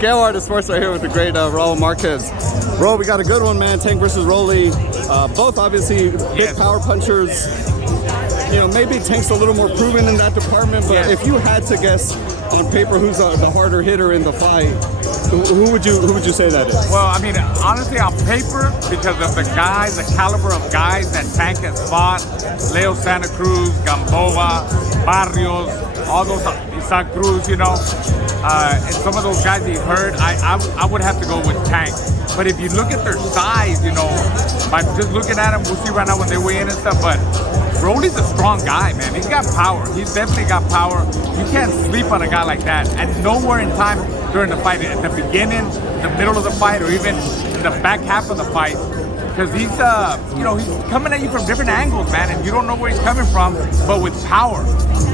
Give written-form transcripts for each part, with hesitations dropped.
KOR Sports right here with the great Raul Marquez. Raul, we got a good one, man. Tank versus Rolly. Both obviously big power punchers. You know, maybe Tank's a little more proven in that department, but if you had to guess on paper who's the harder hitter in the fight, who would you say that is? Well, I mean, honestly, on paper, because of the guys, the caliber of guys that Tank has fought, Leo Santa Cruz, Gamboa, Barrios, all those, Isaac Cruz, you know, and some of those guys you've heard, I would have to go with Tank. But if you look at their size, you know, by just looking at them, we'll see right now when they weigh in and stuff, but Rolly's a strong guy, man. He's got power. He's definitely got power. You can't sleep on a guy like that. And nowhere in time during the fight, at the beginning, the middle of the fight, or even in the back half of the fight, because he's, you know, he's coming at you from different angles, man, and you don't know where he's coming from, but with power.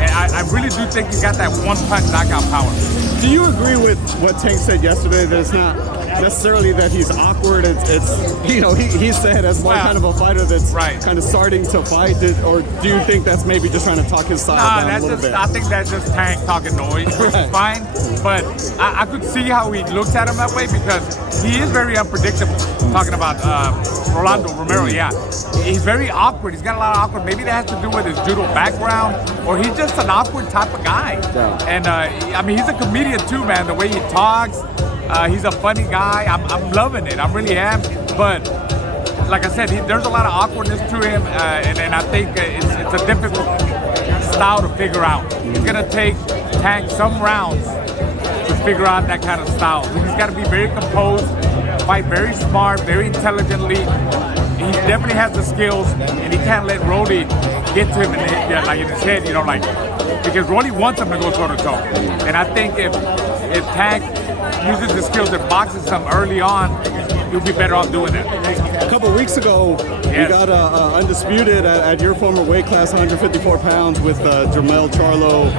And I really do think he's got that one-punch knockout power. Do you agree with what Tank said yesterday, that it's not necessarily that he's awkward, it's you know, he said as more kind of a fighter that's kind of starting to fight, or do you think that's maybe just trying to talk his side down a little bit? I think that's just Tank talking noise, which is fine, but I could see how he looks at him that way, because he is very unpredictable. Talking about Rolando, Romero, he's very awkward. He's got a lot of awkward. Maybe that has to do with his judo background, or he's just an awkward type of guy. And I mean, he's a comedian too, man. The way he talks, he's a funny guy. I'm loving it. I really am. But like I said, there's a lot of awkwardness to him, and I think it's a difficult style to figure out. It's gonna take Tank some rounds to figure out that kind of style. He's got to be very composed, fight very smart, very intelligently. He definitely has the skills, and he can't let Rolly get to him in his head, you know, like, because Rolly wants him to go toe to toe. And I think if Tank uses the skills and boxes him early on, he'll be better off doing that. A couple of weeks ago, you got undisputed at your former weight class, 154 pounds, with Jermell Charlo.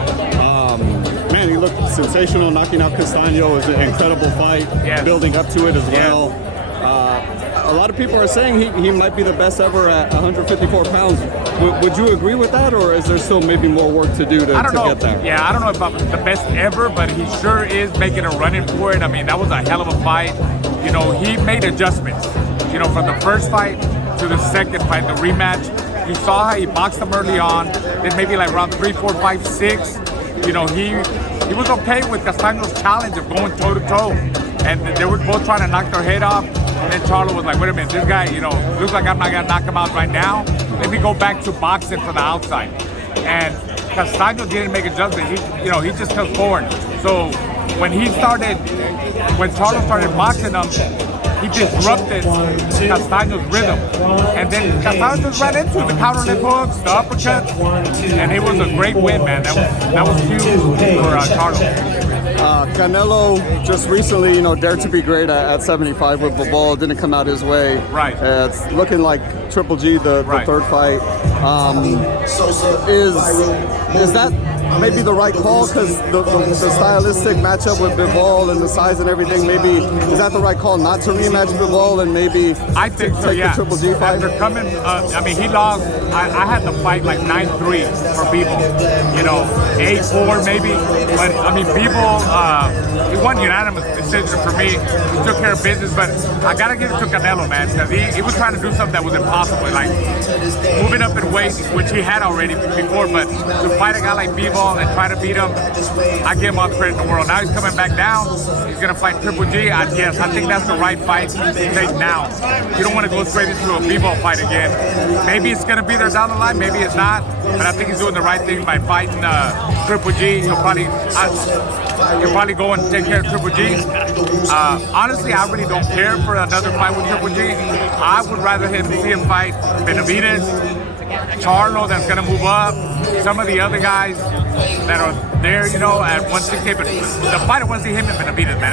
Man, he looked sensational, knocking out Castaño. It was an incredible fight, building up to it as well. A lot of people are saying he might be the best ever at 154 pounds. Would you agree with that, or is there still maybe more work to do to get there? Yeah, I don't know about the best ever, but he sure is making a run-in for it. I mean, that was a hell of a fight. You know, he made adjustments. You know, from the first fight to the second fight, the rematch. You saw how he boxed him early on. Then maybe like round 3, 4, 5, 6. You know, he was okay with Castaño's challenge of going toe-to-toe. And they were both trying to knock their head off. And then Charlo was like, wait a minute, this guy, you know, looks like I'm not going to knock him out right now. Let me go back to boxing from the outside. And Castaño didn't make adjustments. He just took forward. So when Charlo started boxing him, he disrupted Castaño's rhythm. And then Castaño just ran into the counter left hooks, the uppercuts, and it was a great win, man. That was huge for Charlo. Canelo just recently, you know, dared to be great at 75 with Bivol. Didn't come out his way. It's looking like Triple G, the third fight. Is that maybe the right call, because the stylistic matchup with Bivol and the size and everything? Maybe is that the right call not to rematch Bivol and maybe I think so, take the Triple G fight? After coming, I mean, he lost. I had the fight like 9-3 for Bivol. You know, 8-4 maybe. But I mean, Bivol, he won unanimous decision for me. He took care of business, but I gotta give it to Canelo, man, because he was trying to do something that was impossible, like moving up in weight, which he had already before. But to fight a guy like Bivol and try to beat him, I give him all the credit in the world. Now he's coming back down. He's gonna fight Triple G. Yes, I think that's the right fight to take now. You don't want to go straight into a Bivol fight again. Maybe it's gonna be there down the line, maybe it's not. But I think he's doing the right thing by fighting Triple G. He'll probably go and take care of Triple G. Honestly, I really don't care for another fight with Triple G. I would rather see him fight Benavidez, Charlo, that's gonna move up, some of the other guys that are there, you know, at 168. But the fight at 168, him and Benavidez, man,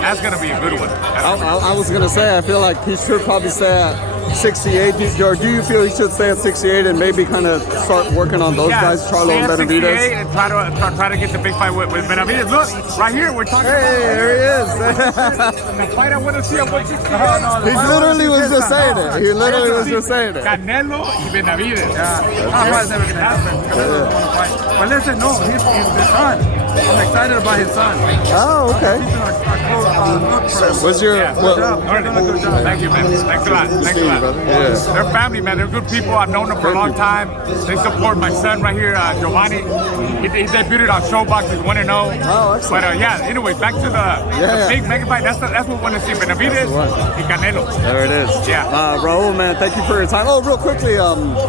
that's gonna be a good one. I was gonna say, I feel like he should probably stay at 68. Or do you feel he should stay at 68 and maybe kind of start working on those guys, Charlo and Benavidez? And try to get the big fight with Benavidez. Look, right here, we're talking. Hey, there he is. The fight I want to see on 168. He literally was just saying it. He literally was just saying it. Canelo y Benavidez. That's never gonna happen. Canelo doesn't want to fight. But listen, no, he's the son. I'm excited about his son. Oh, okay. Keeping our close look for him. What's your Yeah. well, Good job. You're doing a good job. Thank you, man. Thanks a lot. Thanks a lot. Yeah. They're family, man. They're good people. I've known them for a long time. They support my son right here, Giovanni. He debuted on Showbox. He's 1-0. Oh, excellent. But yeah, anyway, back to the big mega fight. That's what we want to see. Benavidez and Canelo. There it is. Yeah. Raul, man, thank you for your time. Oh, real quickly,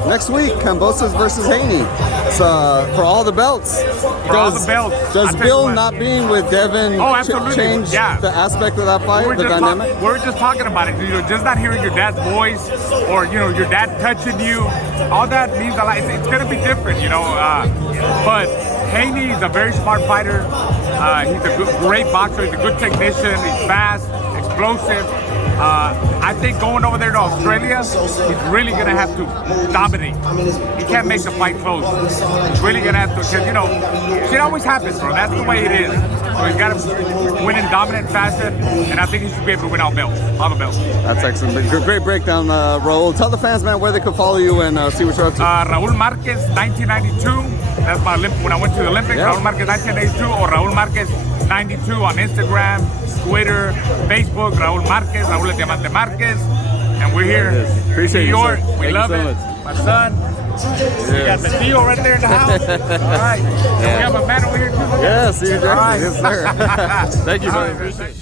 next week, Kambosos versus Haney. It's for all the belts. all the belts. Does I'll tell Bill you what. not being with Devin Absolutely. change Yeah. the aspect of that fight, the dynamic? We're just talking about it. Just not hearing your dad's voice or your dad touching you. All that means a lot. It's going to be different, But Haney is a very smart fighter. He's a great boxer. He's a good technician. He's fast, explosive. I think going over there to Australia, he's really going to have to dominate. He can't make the fight close. He's really going to have to, because, shit always happens, bro. That's the way it is. So he's got to win in dominant fashion, and I think he should be able to win all the belts. That's excellent. Great breakdown, Raul. Tell the fans, man, where they can follow you and see what you're up to. Raul Marquez, 1992. That's my when I went to the Olympics. Yeah. Raul Marquez, 1982, or Raul Marquez, 92 on Instagram, Twitter, Facebook. Raul Marquez, Raul Diamante Marquez, and we're here. Appreciate New York. You, we love it. My son. We got the deal right there in the house. All right. Yeah. We have a man over here too. Yes, Jackson. Right. Yes, sir. Thank you, brother. Right.